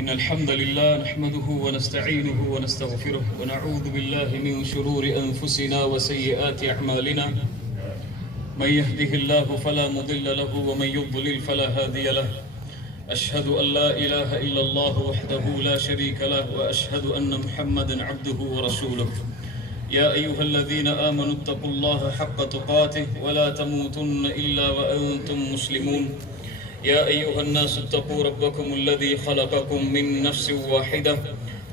إن الحمد لله نحمده ونستعينه ونستغفره ونعوذ بالله من شرور أنفسنا وسيئات أعمالنا من يهده الله فلا مضل له ومن يضلل فلا هادي له أشهد أن لا إله إلا الله وحده لا شريك له وأشهد أن محمدا عبده ورسوله يا أيها الذين آمنوا اتقوا الله حق تقاته ولا تموتن إلا وأنتم مسلمون يا أيها الناس اتقوا ربكم الذي خلقكم من نفس واحدة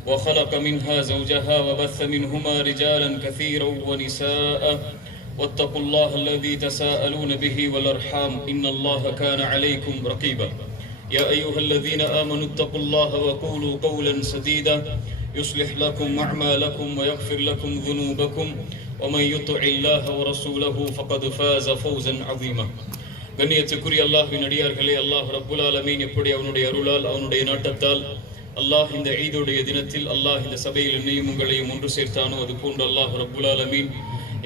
وخلق منها زوجها وبث منهما رجالا كثيرا ونساء واتقوا الله الذي تساءلون به والأرحام إن الله كان عليكم رقيبا يا أيها الذين آمنوا اتقوا الله وقولوا قولا سديدا يصلح لكم أعمالكم ويغفر لكم ذنوبكم ومن يطع الله ورسوله فقد فاز فوزا عظيما கண்ணியத்துக்குரிய அல்லாஹ்வின் அடியார்களே, அல்லாஹ் ரப்புல் ஆலமீன் எப்படி அவனுடைய அருளால் அவனுடைய நாட்டத்தால் அல்லாஹ் இந்த ஈதுடைய தினத்தில் அல்லாஹ் இந்த சபையில் என்னையும் உங்களையும் ஒன்று சேர்த்தானோ அது போன்று அல்லாஹ் ரப்புல் ஆலமீன்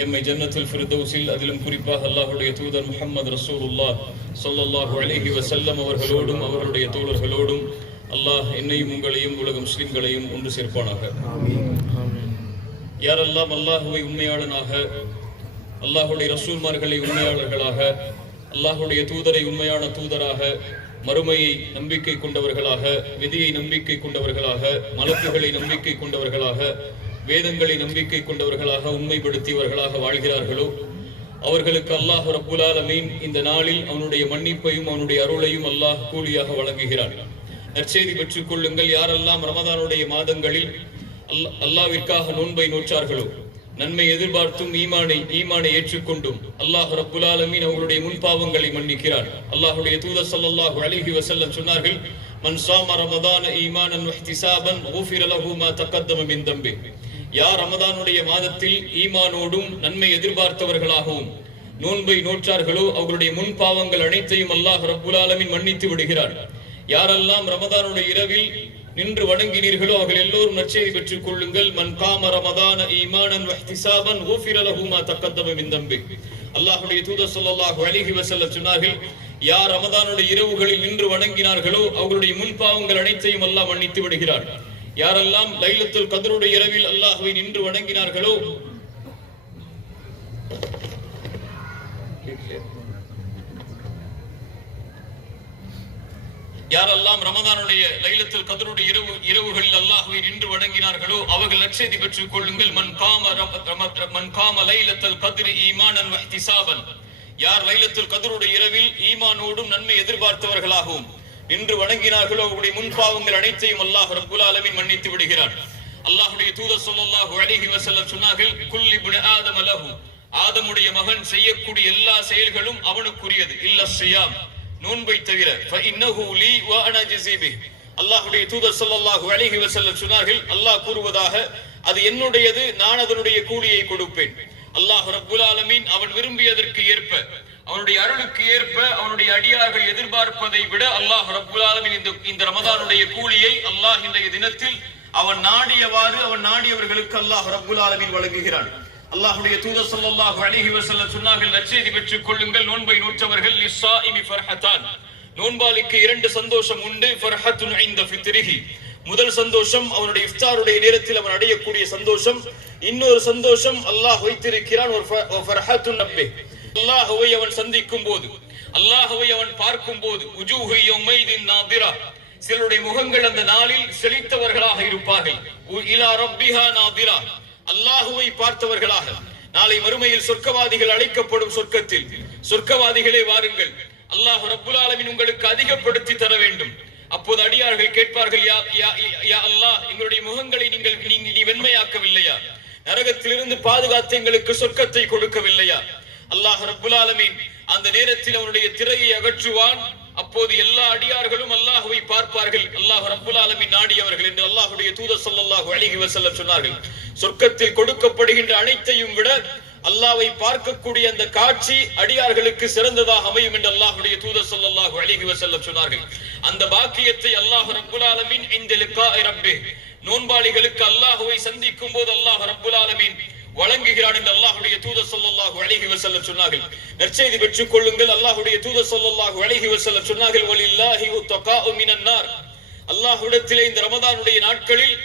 எம்மை ஜன்னத்துல் ஃபிர்தௌஸில் அதிலும் குறிப்பாக அல்லாஹ்வுடைய தூதர் முஹம்மது ரசூலுல்லாஹ் ஸல்லல்லாஹு அலைஹி வஸல்லம் அவர்களோடும் அவர்களுடைய தோழர்களோடும் அல்லாஹ் என்னையும் உங்களையும் உலக முஸ்லிம்களையும் ஒன்று சேர்ப்பானாக. யாரெல்லாம் அல்லாஹுவை உண்மையாளனாக, அல்லாஹுடைய ரசூல்மார்களை உண்மையாளர்களாக, அல்லாஹுடைய தூதரை உண்மையான தூதராக, மறுமையை நம்பிக்கை கொண்டவர்களாக, விதியை நம்பிக்கை கொண்டவர்களாக, மலக்குகளை நம்பிக்கை கொண்டவர்களாக, வேதங்களை நம்பிக்கை கொண்டவர்களாக, உண்மைப்படுத்தியவர்களாக வாழ்கிறார்களோ அவர்களுக்கு அல்லாஹ் ரப்புல் ஆலமீன் இந்த நாளில் அவனுடைய மன்னிப்பையும் அவனுடைய அருளையும் அல்லாஹ் கூலியாக வழங்குகிறார். நற்செய்தி பெற்றுக் கொள்ளுங்கள். யாரெல்லாம் ரமதானுடைய மாதங்களில் அல்லாஹ்விற்காக நோன்பை நோற்றார்களோ, நன்மை எதிர்பார்த்தும் ஈமானை ஏற்றுக்கொண்டும் அல்லாஹ் ரப்புல் ஆலமீன் அவர்களுடைய முன்பாவங்களை மன்னிக்கிறார். அல்லாஹ்வுடைய தூதர் ஸல்லல்லாஹு அலைஹி வஸல்லம் சொன்னார்கள், மன் ஸாம ரமதான ஈமானன் வஹ்திஸாபன் குஃபிர லஹு மா தகத்தம மின் தம்பி. யார் ரமதானுடைய மாதத்தில் ஈமானோடும் நன்மை எதிர்பார்த்தவர்களாகவும் நோன்பை நோற்றார்களோ அவர்களுடைய முன்பாவங்கள் அனைத்தையும் அல்லாஹ் ரப்புல் ஆலமீன் மன்னித்து விடுகிறார். யாரெல்லாம் ரமதானுடைய இரவில் நின்று வணங்கினீர்களோ அவர்கள் எல்லோரும் நற்செய்தி பெற்றுக் கொள்ளுங்கள். மன் காம ரமதான ஈமானன் வஹ்திஸாபன் குஃபிர லஹு மா தகத்தம மின் தம்பி. அல்லாஹ்வுடைய தூதர் ஸல்லல்லாஹு அலைஹி வஸல்லம் சொன்னார்கள், யார் ரமதானுடைய இரவுகளில் நின்று வணங்கினார்களோ அவர்களுடைய முன்பாவங்கள் அனைத்தையும் அல்லாஹ் மன்னித்து விடுகிறார். யாரெல்லாம் லைலத்துல் கத்ருடைய இரவில் அல்லாஹ்வை நின்று வணங்கினார்களோ யாரெல்லாம் ரமதானுடைய லைலத்துல் கத்ருடைய இரவுகளில் அல்லாஹ்வை நின்று வணங்கினார்களோ அவர்கள் நற்செய்தி பெற்றுக் கொள்ளுங்கள். மன் காம லைலத்துல் கத்ரி ஈமானன் வஹ்திஸாபன். யார் லைலத்துல் கத்ருடைய இரவில் ஈமானோடும் நன்மை எதிர்பார்த்தவர்களாகவும் நின்று வணங்கினார்களோ அவருடைய முன்பாவங்கள் அனைத்தையும் அல்லாஹ் ரப்புல் ஆலமீன் மன்னித்து விடுகிறார். அல்லாஹ்வுடைய தூதர் ஸல்லல்லாஹு அலைஹி வஸல்லம் சொன்னார்கள், குல் இப்னு ஆதம லஹு. ஆதமுடைய மகன் செய்யக்கூடிய எல்லா செயல்களும் அவனுக்குரியது, இல்ல ஸியாம், நோன்பை தவிர. ஃபஇன்னஹு லீ வ அனா ஜஸீ பிஹ். அல்லாஹ்வுடைய தூதர் ஸல்லல்லாஹு அலைஹி வஸல்லம் சொன்னார்கள், அல்லாஹ் கூறுவதாக, அது என்னுடையது, நான் அதனுடைய கூலியை கொடுப்பேன். அல்லாஹ் ரப்புல் ஆலமீன் அவன் விரும்பியதற்கு ஏற்ப, அவனுடைய அருளுக்கு ஏற்ப அவனுடைய அடியார்கள் எதிர்பார்ப்பதை விட அல்லாஹ் ரப்புல் ஆலமீன் இந்த ரமதானுடைய கூலியை அல்லாஹ் இன்றைய தினத்தில் அவன் நாடியவாறு அவன் நாடியவர்களுக்கு அல்லாஹ் ரப்புல் ஆலமீன் வழங்குகிறான். அல்லாஹ்வுடைய தூதர் ஸல்லல்லாஹு அலைஹி வஸல்லம் சொன்னார்கள், நற்செய்தி பெற்றுக் கொள்ளுங்கள். நோன்பை நோற்றவர்கள் லிஸ்ஸாயிமி ஃபர்ஹதான். நோன்பாளிக்கு இரண்டு சந்தோஷம் உண்டு. ஃபர்ஹத்துன் இன்த ஃபித்ரிஹி. முதல் சந்தோஷம் அவனுடைய இஃப்தாருடைய நேரத்தில் அவன் அடையக்கூடிய சந்தோஷம். இன்னொரு சந்தோஷம் அல்லாஹ் வைத்திருக்கிறான், ஒரு ஃபர்ஹத்துன் நப்பி. அல்லாஹ்வை அவன் சந்திக்கும் போது, அல்லாஹ்வை அவன் பார்க்கும் போது, உஜூஹு யௌமைதின் நாதிரா, சிலருடைய முகங்கள் அந்த நாளில் செழித்தவர்களாக இருப்பார்கள். இலா ரப்பிஹா நாதிரா, அல்லாஹ்வை பார்த்தவர்களாக. நாளை மறுமையில் சொர்க்கவாதிகள் அழைக்கப்படும் சொர்க்கத்தில், சொர்க்கவாதிகளே வாருங்கள், அல்லாஹ் ரப்புல் ஆலமீன் உங்களுக்கு அதிகப்படுத்தி தர வேண்டும். அப்போது அடியார்கள் கேட்பார்கள், யா அல்லாஹ், எங்களுடைய முகங்களை நீ வெண்மையாக்கவில்லையா? நரகத்திலிருந்து பாதுகாத்து எங்களுக்கு சொர்க்கத்தை கொடுக்கவில்லையா? அல்லாஹ் ரப்புல் ஆலமீன் அந்த நேரத்தில் அவனுடைய திரையை அகற்றுவான். அப்போது எல்லா அடியார்களும் அல்லாஹ்வை பார்ப்பார்கள். அல்லாஹ் ரப்புல் ஆலமீன் நாடியவர்கள் என்று அல்லாஹ்வுடைய தூதர் ஸல்லல்லாஹு அலைஹி வஸல்லம் சொன்னார்கள். சொர்க்கத்தில் கொடுக்கப்படுகின்ற அனைத்தையும் விட அல்லாஹ்வை பார்க்கக்கூடிய அந்த காட்சி அடியார்களுக்கு சிறந்ததாக அமையும் என்று அல்லாஹ்வுடைய தூதர் ஸல்லல்லாஹு அலைஹி வஸல்லம் சொன்னார்கள். அந்த பாக்கியத்தை அல்லாஹ் ரப்புல் ஆலமீன் இந்த லிகாஇ ரப்பி, நோன்பாளிகளுக்கு அல்லாஹ்வை சந்திக்கும் போது அல்லாஹ் ரப்புல் ஆலமீன் வழங்குகிறான் என்று அல்லாஹ்வுடைய தூதர் ஸல்லல்லாஹு அலைஹி வஸல்லம் சொன்னார்கள். நற்செய்தி பெற்றுக் கொள்ளுங்கள். அல்லாஹ்வுடைய தூதர் ஸல்லல்லாஹு அலைஹி வஸல்லம் சொன்னார்கள், வலில்லாஹி உத்தகாஉ மினன் நார். அல்லாஹ்விடத்திலே இந்த ரமதானுடைய நாட்களில்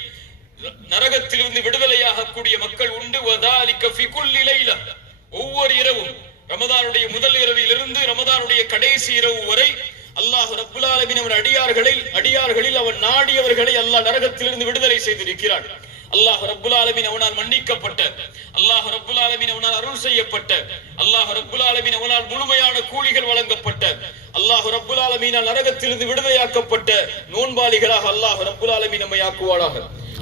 நரகத்திலிருந்து விடுதலையாக கூடிய மக்கள் உண்டு. வதாலிக ஃபி குல்லி லைலா, ஒவ்வொரு இரவும் ரமதானுடைய முதல் இரவிலிருந்து ரமதானுடைய கடைசி இரவு வரை அல்லாஹ் ரப்புல் ஆலமீன் அவன் அடியார்களில் அவன் நாடியவர்களை அல்லாஹ் நரகத்திலிருந்து விடுதலை செய்திருக்கிறான். அல்லாஹ் ரப்புல் ஆலமீன் அவனால் மன்னிக்கப்பட்ட, அல்லாஹ் ரப்புல் ஆலமீன் அவனால் அருள் செய்யப்பட்ட, அல்லாஹ் ரப்புல் ஆலமீன் அவனால் முழுமையான கூலிகள் வழங்கப்பட்ட, அல்லாஹ் ரப்புல் ஆலமீனால் நரகத்திலிருந்து விடுதலையாக்கப்பட்ட நோன்பாளிகளாக அல்லாஹ் ரப்புல் ஆலமீன் நம்மை ஆக்குவானாக.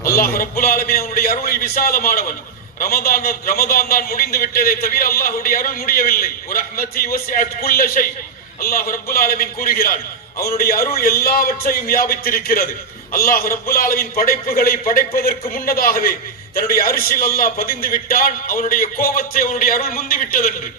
அல்லாஹ் ரப்புல் ஆலமீன் அவனுடைய அருளில் விசாலமானவன். ரமதான் தான் முடிந்து விட்டதை தவிர அல்லாஹ்வுடைய அருள் முடியவில்லை. ரஹ்மதி வஸிஅத் குல்ல ஷை, அல்லாஹ் ரப்புல் ஆலமீன் கூறுகிறான், அவனுடைய அருள் எல்லாவற்றையும் வியாபித்திருக்கிறது. அல்லாஹ் ரப்புல் ஆலமீன் படைப்புகளை படைப்பதற்கு முன்னதாகவே தன்னுடைய அரிசில் அல்லாஹ் பதிந்து விட்டான். அவனுடைய கோபத்தை அவனுடைய அருள் முந்தி விட்டதென்று.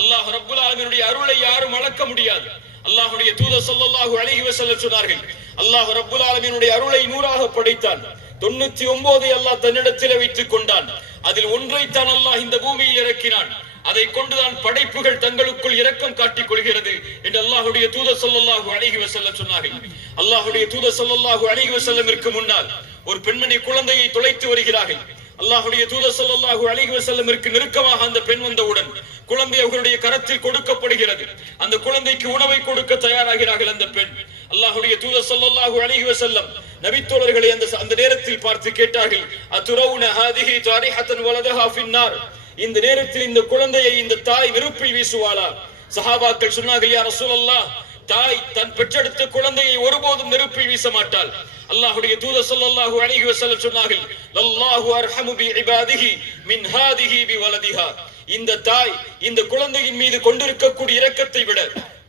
அல்லாஹ் ரப்புல் ஆலமீனுடைய அருளை யாரும் அளக்க முடியாது. அல்லாஹ்வுடைய தூதர் ஸல்லல்லாஹு அலைஹி வஸல்லம் சொன்னார்கள், அல்லாஹ் ரப்புல் ஆலமீனுடைய அருளை 100ஆக படைத்தான், 99 அல்லாஹ் தன்னிடத்திலே வைத்துக் கொண்டான். அதில் ஒன்றைத்தான் அல்லாஹ் இந்த பூமியில் இறக்கினான். அதை கொண்டுதான் படைப்புகள் தங்களுக்குள் இரக்கம் காட்டிக் கொள்கிறது என்று அல்லாஹ்வுடைய தூதர் ஸல்லல்லாஹு அலைஹி வஸல்லம் சொன்னார்கள். அல்லாஹ்வுடைய தூதர் ஸல்லல்லாஹு அலைஹி வஸல்லமிற்கு முன்னால் ஒரு பெண்மணி குழந்தையை தொலைத்து வருகிறார்கள். அல்லாஹ்வுடைய தூதர் ஸல்லல்லாஹு அலைஹி வஸல்லமிற்கு நெருக்கமாக அந்த பெண் வந்தவுடன் குழந்தை அவர்களுடைய கரத்தில் கொடுக்கப்படுகிறது. அந்த குழந்தைக்கு உணவை கொடுக்க தயாராகிறார்கள் அந்த பெண். அல்லாஹ்வுடைய தூதர் ஸல்லல்லாஹு அலைஹி வஸல்லம் நபித்தோழர்களை அந்த நேரத்தில் பார்த்து கேட்டார்கள், அதுரவுன ஹாதிஹி தாரிஹத்தன் வலதஹா ஃபின்னார், இந்த நேரத்தில் இந்த குழந்தையை இந்த தாய் நெருப்பில் வீசுவாளா? சஹாபாக்கள் சொன்னார்கள், யா ரசூலல்லாஹ், தாய் தன் பெற்றெடுத்த குழந்தையை ஒருபோதும் நெருப்பில் வீச மாட்டாள். அல்லாஹ்வுடைய தூதர் ஸல்லல்லாஹு அலைஹி வஸல்லம் சொன்னார்கள், லல்லாஹு அர்ஹமு பி இபாதிஹி மின் ஹாதிஹி பி வலதிஹா, இந்த தாய் இந்த குழந்தையின் மீது கொண்டிருக்கக்கூடிய இரக்கத்தை விட,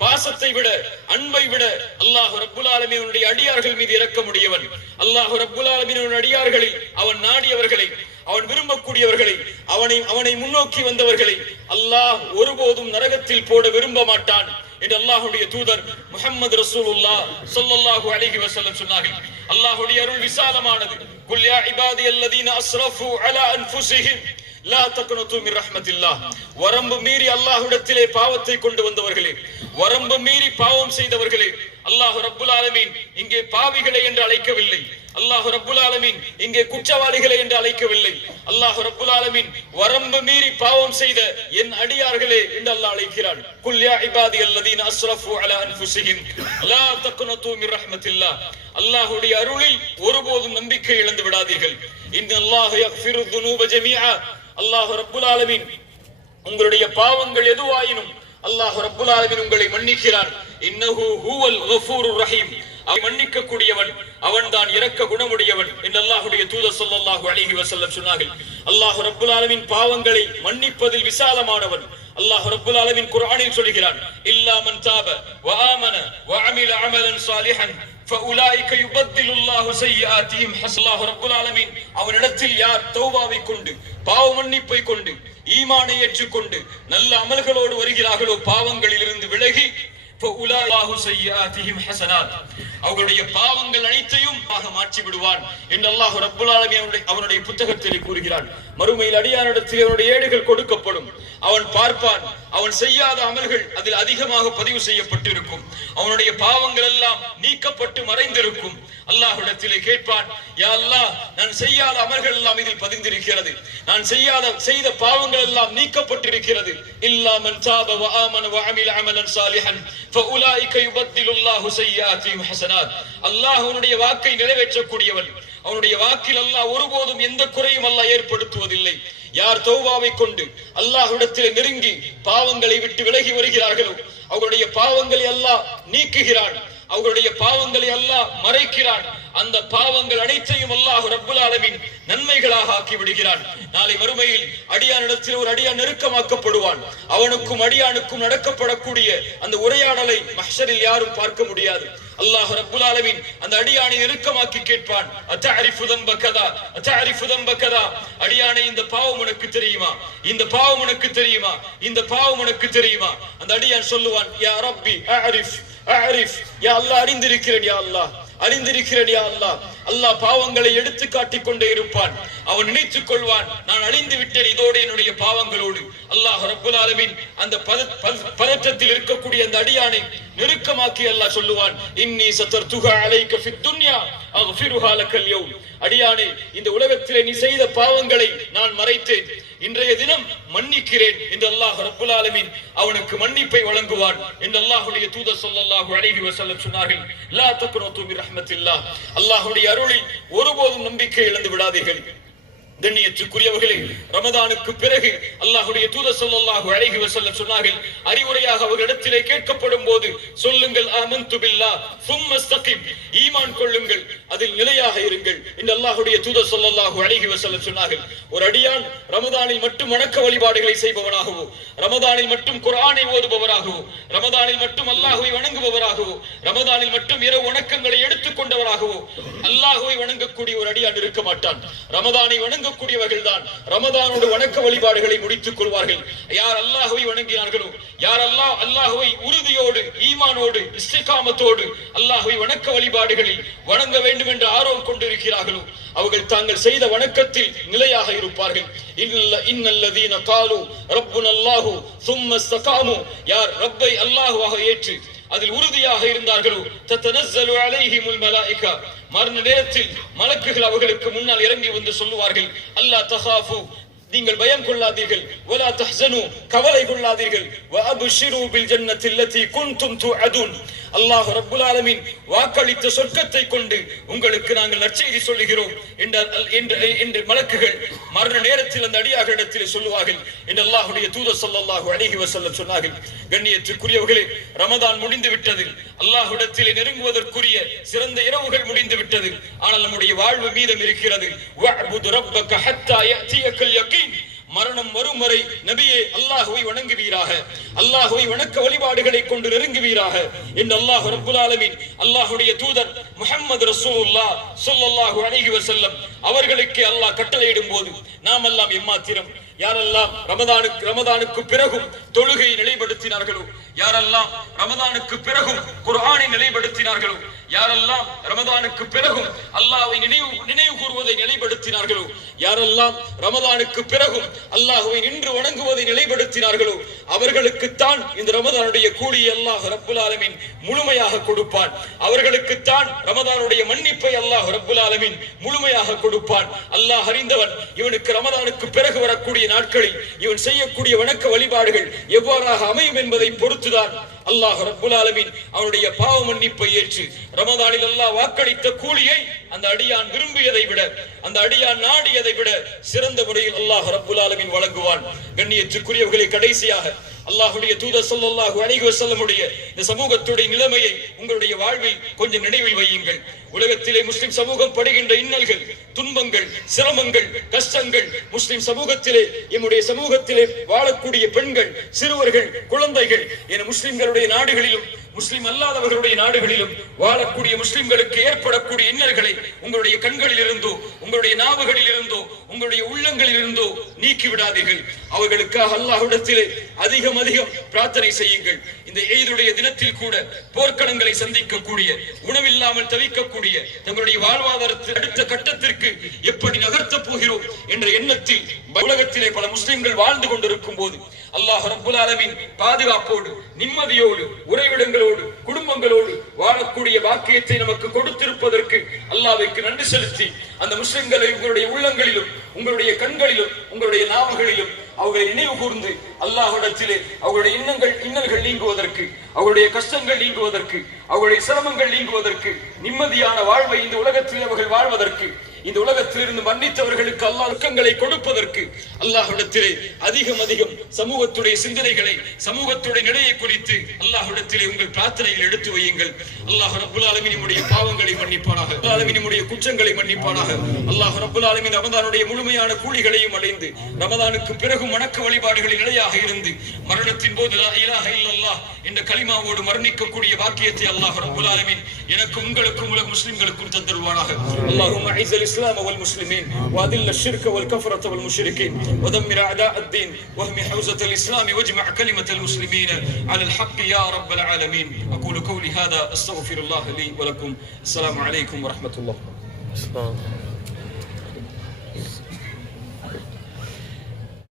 பாசத்தை விட, அன்பை விட அல்லாஹ் ரப்புல் ஆலமீனுடைய அடியார்கள் மீது இரக்கமுடையவன். அல்லாஹ் ரப்புல் ஆலமீனுடைய அடியார்களில் அவன் நாடியவர்களை, அவன் விரும்பக்கூடியவர்களை, அவனை முன்னோக்கி வந்தவர்களை அல்லாஹ் ஒருபோதும் நரகத்தில் போட விரும்ப மாட்டான் என்று அல்லாஹ்வுடைய தூதர் முஹம்மது ரசூலுல்லாஹ் ஸல்லல்லாஹு அலைஹி வஸல்லம் சொன்னார்கள். அல்லாஹ்வுடைய அருள் விசாலமானது. குல் யா இபாதி அல்லதீன அஸ்ரஃபு அலா அன்ஃபுஸிஹிம் லா தக்னது மின் ரஹ்மத்தில்லாஹ், வரம்பு மீறி அல்லாஹ்விடத்திலே பாவத்தை கொண்டு வந்தவர்களே, வரம்பு மீறி பாவம் செய்தவர்களே, அல்லாஹ் ரப்புல் ஆலமீன் இங்கே பாவிகளை என்று அழைக்கவில்லை. அல்லாஹ் ரப்புல் ஆலமீன் இங்கே குற்றவாளிகளை என்று அழைக்கவில்லை. அல்லாஹ் ரப்புல் ஆலமீன் வரம்பு மீறி பாவம் செய்த என் அடியார்களே என்று அல்லாஹ் அழைக்கிறான். குல் யா இபாதி அல்லதீன அஸ்ரஃபு அலா அன்ஃபுஸிஹிம் லா தக்னது மின் ரஹ்மத்தில்லாஹ், அல்லாஹ்வுடைய அருளில் ஒருபோதும் நம்பிக்கை இழந்து விடாதீர்கள். இன்னல்லாஹ யக்ஃபிரு ذுனூப ஜமீஆ, அல்லாஹ் ரப்புல் ஆலமீன் உங்களுடைய பாவங்கள் எதுவாயினும் அல்லாஹ் ரப்புல் ஆலமீன் உங்களை மன்னிக்கிறான். இன்னஹு ஹுவல் கஃபூருர் ரஹீம், அவன் மன்னிக்க கூடியவன், அவன் தான் இரக்க குணமுடையவன் என்று அல்லாஹ்வுடைய தூதர் ஸல்லல்லாஹு அலைஹி வஸல்லம் சொன்னார்கள். அல்லாஹ் ரப்புல் ஆலமீன் பாவங்களை மன்னிப்பதில் விசாலமானவன். அல்லாஹ் ரப்புல் ஆலமீன் குர்ஆனில் சொல்கிறான், இல்லா மன் தாப வ ஆமன வ அமில அமலன் சாலிஹன் ஃபஉலாயிக யுபத்திலுல்லாஹு ஸய்யிஆத்திஹிம் ஹஸனாத். அல்லாஹ் ரப்புல் ஆலமீன் அவனிடத்தில் யார் தௌபாவை கொண்டு, பாவ மன்னிப்பை கொண்டு, ஈமானை ஏற்றுக்கொண்டு நல்ல அமல்களோடு வருகிறார்களோ, பாவங்களில் இருந்து விலகி அவர்களுடைய பாவங்கள் அனைத்தையும் மாற்றி விடுவான் என்று அல்லாஹ் ரப்புல் ஆலமீன் அவனுடைய புத்தகத்தில் கூறுகிறான். மறுமையில் அடியானிடத்தில் அவனுடைய ஏடுகள் கொடுக்கப்படும். அவன் பார்ப்பான், அவன் செய்யாத அமல்கள் அதில் அதிகமாக பதிவு செய்யப்பட்டிருக்கும். அவனுடைய பாவங்கள் எல்லாம் நீக்கப்பட்டு மறைந்திருக்கும். அல்லாஹ்விடத்திலே கேட்பான், யா அல்லாஹ், நான் செய்யாத அமல்கள் எல்லாம் இதில் பதிந்திருக்கிறது, நான் செய்த பாவங்கள் எல்லாம் நீக்கப்பட்டிருக்கிறது. இல்லா மன் தாப வ ஆமன வ அமில அமலன் சாலிஹன் ஃபஉலாயிக யுபத்திலுல்லாஹு ஸய்யிஆத்திஹிம் ஹஸனாத். அல்லாஹ் அவனுடைய வாக்கை நிறைவேற்றக்கூடியவன். அவனுடைய வாக்கில் அல்லாஹ் ஒருபோதும் எந்த குறையும் அல்லாஹ் ஏற்படுத்துவதில்லை. யார் தௌபாவை கொண்டு அல்லாஹ்விடத்திலே நெருங்கி பாவங்களை விட்டு விலகி வருகிறார்களோ, அவர்களுடைய பாவங்களை அல்லாஹ் நீக்குகிறான், அவர்களுடைய பாவங்களை அல்லாஹ் மறைக்கிறான். அந்த பாவங்கள் அனைத்தையும் அல்லாஹ் ரப்புல் ஆலமீன் நன்மைகளாக ஆக்கி விடுகிறான். நாளை மறுமையில் அடியானிடத்தில் ஒரு அடியான் நெருக்கமாக்கப்படுவான். அவனுக்கும் அடியானுக்கும் நடக்கப்படக்கூடிய அந்த உரையாடலை மஹ்ஷரில் யாரும் பார்க்க முடியாது. அல்லாஹ் ரப்புல் ஆலமீன் அந்த அடியானை நெருக்கமாக்கி கேட்பான், அத்தஅரிஃபு தம்ப கதா அத்தஅரிஃபு தம்ப கதா, அடியானே இந்த பாவம் உனக்கு தெரியுமா, இந்த பாவம் உனக்கு தெரியுமா, இந்த பாவம் உனக்கு தெரியுமா? அந்த அடியான் சொல்லுவான், யா ரப்பி அஅரிஃப் அஅரிஃப், யா அல்லாஹ் அறிந்திருக்கிறேன், யா அல்லாஹ் அறிந்திருக்கிறேன், யா அல்லாஹ் அல்லாஹ் பாவங்களை எடுத்து காட்டிக் கொண்டே இருப்பான். அவன் நினைத்துக் கொள்வான், நான் அழிந்து விட்டேன் இதோடு என்னுடைய பாவங்களோடு. அல்லாஹ் ரப்புல் ஆலமீன் அந்த பதற்றத்தில் இருக்கக்கூடிய அந்த அடியானை நெருக்கமாக்கி அல்லாஹ் சொல்லுவான், இன்னி சதர்துஹா அலைக ஃபித் துன்யா அக்ஃபிருஹா லக்கல் யௌம். அடியானே, இந்த உலகத்திலே நீ செய்த பாவங்களை நான் மறைத்தேன், இன்றைய தினம் மன்னிக்கிறேன் என்று அல்லாஹ் ரப்புல் ஆலமீன் அவனுக்கு மன்னிப்பை வழங்குவான் என்று அல்லாஹ்வுடைய தூதர் ஸல்லல்லாஹு அலைஹி வஸல்லம் சொன்னார்கள். லா தக்னது மின் ரஹ்மத்தில்லாஹ். அல்லாஹ்வுடைய அருளில் ஒருபோதும் நம்பிக்கை இழந்து விடாதீர்கள். கண்ணியத்துக்குரியவர்களே, ரமதானுக்கு பிறகு அல்லாஹ்வுடைய தூதர் ஸல்லல்லாஹு அலைஹி வஸல்லம் சொன்னார்கள், அறிவுரையாக அவர்களிடத்திலே கேட்கப்படும் போது சொல்லுங்கள், ஆமன்து பில்லாஹ் சும்ம இஸ்தகிம், ஈமான் கொள்ளுங்கள், அதில் நிலையாக இருங்கள் என்று அல்லாஹ்வுடைய தூதர் ஸல்லல்லாஹு அலைஹி வஸல்லம் சொன்னார்கள். ஒரு அடியான் ரமதானில் மட்டும் வணக்க வழிபாடுகளை செய்பவனாகவோ, ரமதானில் மட்டும் குர்ஆனை ஓதுபவராகவோ, ரமதானில் மட்டும் அல்லாஹ்வை வணங்குபவராகவோ, ரமதானில் மட்டும் இரவு வணக்கங்களை எடுத்துக்கொண்டவராகவோ அல்லாஹ்வை வணங்கக்கூடிய ஒரு அடியான் இருக்க மாட்டான். ரமதானை வணங்கக்கூடியவர்கள் தான் ரமதானோடு வணக்க வழிபாடுகளை முடித்துக் கொள்வார்கள். யார் அல்லாஹ்வை வணங்கினார்களோ, யார் அல்லாஹ்வை உறுதியோடு ஈமானோடு இஸ்திகாமத்தோடு அல்லாஹ்வை வணக்க வழிபாடுகளில் வணங்க வேண்டும் என்று ஆர்வம் கொண்டிருக்கிறார்களோ அவர்கள் தாங்கள் செய்த வணக்கத்தில் நிலையாக இருப்பார்கள். இன்னல்லதீன காலு ரப்புனல்லாஹு சும்ம இஸ்தகாமு, யார் ரப்பை அல்லாஹ்வாக ஏற்று அதில் உறுதியாக இருந்தார்களோ தத்தனஸ்ஸலு அலைஹிமுல் மலாயிகா, மரண நேரத்தில் மலக்குகள் அவர்களுக்கு முன்னால் இறங்கி வந்து சொல்லுவார்கள், அல்லா தஹாஃபு, நீங்கள் பயம் கொள்ளாதீர்கள், வலா தஹ்ஸனு, கவலை கொள்ளாதீர்கள், வஅப்ஷிரு பில் ஜன்னத்தி அல்லதி குன்தும் துஅதுன், அல்லாஹ் ரப்புல் ஆலமீன் வாக்களித்த சொர்க்கத்தை கொண்டு உங்களுக்கு நாங்கள் நற்செய்தி சொல்லுகிறோம் என்று மலக்குகள் மரண நேரத்தில் அந்த அடியார்களிடத்தில் சொல்லுவார்கள் என்று அல்லாஹ்வுடைய தூதர் ஸல்லல்லாஹு அலைஹி வஸல்லம் சொன்னார்கள். கண்ணியத்துக்குரியவர்களே, ரமதான் முடிந்து விட்டது, அல்லாஹ்விடத்திலே நெருங்குவதற்குரிய சிறந்த இரவுகள் முடிந்து விட்டது. ஆனால் நம்முடைய வாழ்வு மீதம் இருக்கிறது. வஅபுது ரப்பக ஹத்தா யஅதியகல் யகீன், மரணம் வரும் வரை நபியே அல்லாஹ்வை வணங்குவீராக, அல்லாஹ்வை வணக்க வழிபாடுகளை கொண்டு நெருங்குவீராக என்று அல்லாஹ் ரப்புல் ஆலமீன் அல்லாஹ்வுடைய தூதர் முஹம்மது ரசூலுல்லாஹ் ஸல்லல்லாஹு அலைஹி வஸல்லம் அவர்களுக்கு அல்லாஹ் கட்டளையிடும் போது நாம் எல்லாம் எம்மாத்திரம்? யாரெல்லாம் ரமதானுக்கு பிறகும் தொழுகையை நிலைப்படுத்தினார்களோ, யாரெல்லாம் ரமதானுக்கு பிறகும் குர்ஆனை நிலைப்படுத்தினார்களோ, யாரெல்லாம் ரமதானுக்கு பிறகும் அல்லாஹ்வை நினைவு கூறுவதை நிலைப்படுத்தினார்களோ, யாரெல்லாம் ரமதானுக்கு பிறகும் அல்லாஹ்வை நின்று வணங்குவதை நிலைப்படுத்தினார்களோ அவர்களுக்குத்தான் இந்த ரமதானுடைய கூலியை அல்லாஹ் ரப்புல் ஆலமீன் முழுமையாக கொடுப்பான். அவர்களுக்குத்தான் ரமதானுடைய மன்னிப்பை அல்லாஹ் ரப்புல் ஆலமீன் முழுமையாக கொடுப்பான். அல்லாஹ் அறிந்தவன். இவனுக்கு ரமதானுக்கு பிறகு வரக்கூடிய நாட்களில் இவன் செய்யக்கூடிய வணக்க வழிபாடுகள் எவ்வாறாக அமையும் என்பதை பொறுத்துதான் அல்லாஹ் ரப்புல் ஆலமீன் அவனுடைய பாவ மன்னிப்பை ஏற்று ரமதானில் அல்லாஹ் வாக்களித்த கூலியை அந்த அடியான் விரும்பியதை விட, அந்த அடியான் நாடியதை விட சிறந்த முறையில் அல்லாஹ் ரப்புல் ஆலமீன் வழங்குவான். கண்ணியத்துக்குரியவர்களை, கடைசியாக அல்லாஹ்வுடைய தூதர் ஸல்லல்லாஹு அலைஹி வஸல்லமுடைய இந்த சமூகத்துடைய நிலைமையை உங்களுடைய வாழ்வில் கொஞ்சம் நினைவில் வையுங்கள். உலகத்திலே முஸ்லிம் சமூகம் படுகின்ற இன்னல்கள், துன்பங்கள், சிரமங்கள், கஷ்டங்கள், முஸ்லிம் சமூகத்திலே, நம்முடைய சமூகத்திலே வாழக்கூடிய பெண்கள், சிறுவர்கள், குழந்தைகள் என முஸ்லிம்களுடைய நாடுகளிலும் முஸ்லிம் அல்லாதவர்களுடைய நாடுகளிலும் வாழக்கூடிய முஸ்லிம்களுக்கு ஏற்படக்கூடிய இன்னல்களை உங்களுடைய கண்களில் இருந்தோ, உங்களுடைய நாவுகளில் இருந்தோ, உங்களுடைய உள்ளங்களில் இருந்தோ நீக்கி விடாதீர்கள். அவர்களுக்காக அல்லாஹ்விடத்திலே அதிகம் பிரார்த்தனை செய்யுங்கள். இந்த ஈதுடைய தினத்தில் கூட போர்க்களங்களை சந்திக்கக்கூடிய, உணவில்லாமல் தவிக்கக்கூடிய, தங்களுடைய வாழ்வாதாரத்தை அடுத்த கட்டத்திற்கு எப்படி நகர்த்த போகிறோம் என்ற எண்ணத்தில் உலகத்திலே பல முஸ்லிம்கள் வாழ்ந்து கொண்டிருக்கும் போது அல்லாஹ் ரப்புல் ஆலமீன் பாதுகாப்போடு, நிம்மதியோடு, உறைவிடங்களோடு, குடும்பங்களோடு வாழக்கூடிய வாக்கியத்தை நமக்கு கொடுத்திருப்பதற்கு அல்லாஹ்வுக்கு நன்றி செலுத்தி அந்த முஸ்லிம்களை உங்களுடைய உள்ளங்களிலும், உங்களுடைய கண்களிலும், உங்களுடைய நாவுகளிலும் அவர்களை நினைவு கூர்ந்து அல்லாஹ்விடத்திலே அவர்களுடைய இன்னல்கள் நீங்குவதற்கு, அவருடைய கஷ்டங்கள் நீங்குவதற்கு, அவருடைய சிரமங்கள் நீங்குவதற்கு, நிம்மதியான வாழ்வை இந்த உலகத்தில் அவர்கள் வாழ்வதற்கு, இந்த உலகத்திலிருந்து மன்னித்தவர்களுக்கு அல்லாஹ் இலக்கங்களை கொடுப்பதற்கு அல்லாஹ்விடத்திலே அதிகம் சமூகத்துடைய சிந்தனைகளை, சமூகத்துடைய நிலையை குறித்து அல்லாஹ்விடத்திலே உங்கள் பிரார்த்தனைகள் எடுத்து வையுங்கள். அல்லாஹ் ரப்புல் ஆலமீன் நம்முடைய பாவங்களை மன்னிப்பானாக, ரப்புல் ஆலமீன் நம்முடைய குற்றங்களை மன்னிப்பானாக. அல்லாஹ் ரப்புல் ஆலமீன் ரமதானுடைய முழுமையான கூலிகளையும் அடைந்து ரமதானுக்கு பிறகு வணக்க வழிபாடுகளில் நிலையாக இருந்து மரணத்தின் போது லா இலாஹ இல்லல்லாஹ் என்ற கலிமாவோடு மரணிக்கக்கூடிய வாக்கியத்தை அல்லாஹ் ரப்புல் ஆலமீன் எனக்கும் உங்களுக்கும் உலக முஸ்லிம்களுக்கும் தந்தருள்வானாக. அல்லாஹும்ம அஇஸ்ஸல் இஸ்லாம் வல் முஸ்லிமீன் வஅதில் الشرك والكفرة والمشركين ودمر أعداء الدين واهم حوزة الإسلام واجمع كلمة المسلمين على الحق يا رب العالمين. أقول قولي هذا أستغفر الله لي ولكم. السلام عليكم ورحمة الله. அஸ்ஸலாம்.